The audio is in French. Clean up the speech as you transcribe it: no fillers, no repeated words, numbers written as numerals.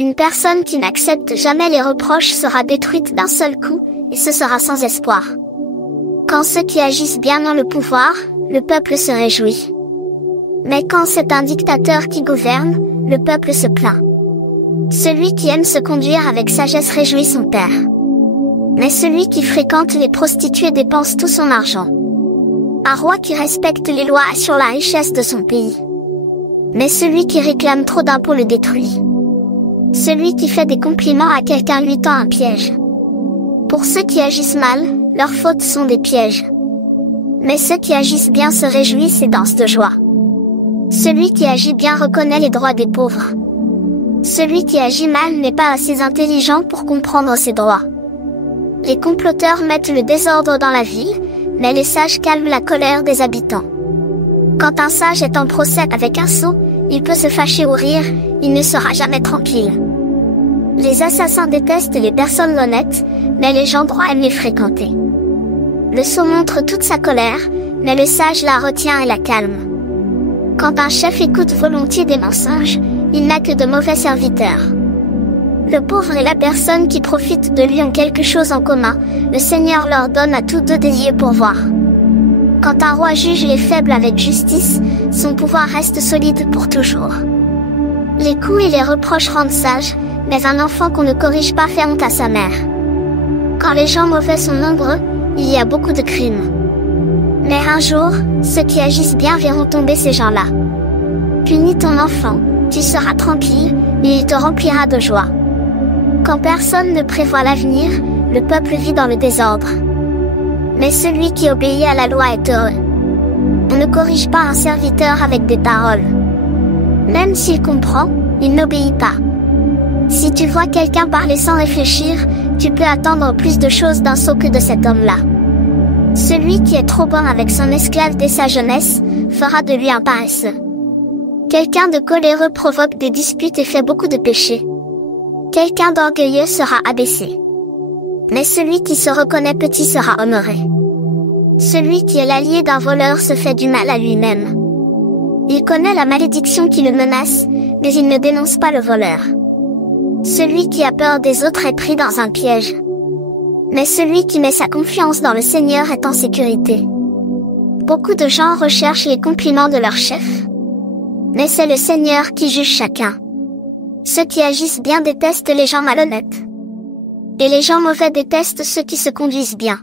Une personne qui n'accepte jamais les reproches sera détruite d'un seul coup, et ce sera sans espoir. Quand ceux qui agissent bien ont le pouvoir, le peuple se réjouit. Mais quand c'est un dictateur qui gouverne, le peuple se plaint. Celui qui aime se conduire avec sagesse réjouit son père. Mais celui qui fréquente les prostituées dépense tout son argent. Un roi qui respecte les lois assure la richesse de son pays. Mais celui qui réclame trop d'impôts le détruit. Celui qui fait des compliments à quelqu'un lui tend un piège. Pour ceux qui agissent mal, leurs fautes sont des pièges. Mais ceux qui agissent bien se réjouissent et dansent de joie. Celui qui agit bien reconnaît les droits des pauvres. Celui qui agit mal n'est pas assez intelligent pour comprendre ses droits. Les comploteurs mettent le désordre dans la ville, mais les sages calment la colère des habitants. Quand un sage est en procès avec un sot, il peut se fâcher ou rire, il ne sera jamais tranquille. Les assassins détestent les personnes honnêtes, mais les gens droits aiment les fréquenter. Le sot montre toute sa colère, mais le sage la retient et la calme. Quand un chef écoute volontiers des mensonges, il n'a que de mauvais serviteurs. Le pauvre et la personne qui profite de lui ont quelque chose en commun, le Seigneur leur donne à tous deux des yeux pour voir. Quand un roi juge les faibles avec justice, son pouvoir reste solide pour toujours. Les coups et les reproches rendent sage, mais un enfant qu'on ne corrige pas fait honte à sa mère. Quand les gens mauvais sont nombreux, il y a beaucoup de crimes. Mais un jour, ceux qui agissent bien verront tomber ces gens-là. Punis ton enfant, tu seras tranquille, et il te remplira de joie. Quand personne ne prévoit l'avenir, le peuple vit dans le désordre. Mais celui qui obéit à la loi est heureux. On ne corrige pas un serviteur avec des paroles. Même s'il comprend, il n'obéit pas. Si tu vois quelqu'un parler sans réfléchir, tu peux attendre plus de choses d'un sot que de cet homme-là. Celui qui est trop bon avec son esclave dès sa jeunesse, fera de lui un paresseux. Quelqu'un de coléreux provoque des disputes et fait beaucoup de péchés. Quelqu'un d'orgueilleux sera abaissé. Mais celui qui se reconnaît petit sera honoré. Celui qui est l'allié d'un voleur se fait du mal à lui-même. Il connaît la malédiction qui le menace, mais il ne dénonce pas le voleur. Celui qui a peur des autres est pris dans un piège. Mais celui qui met sa confiance dans le Seigneur est en sécurité. Beaucoup de gens recherchent les compliments de leur chef. Mais c'est le Seigneur qui juge chacun. Ceux qui agissent bien détestent les gens malhonnêtes. Et les gens mauvais détestent ceux qui se conduisent bien.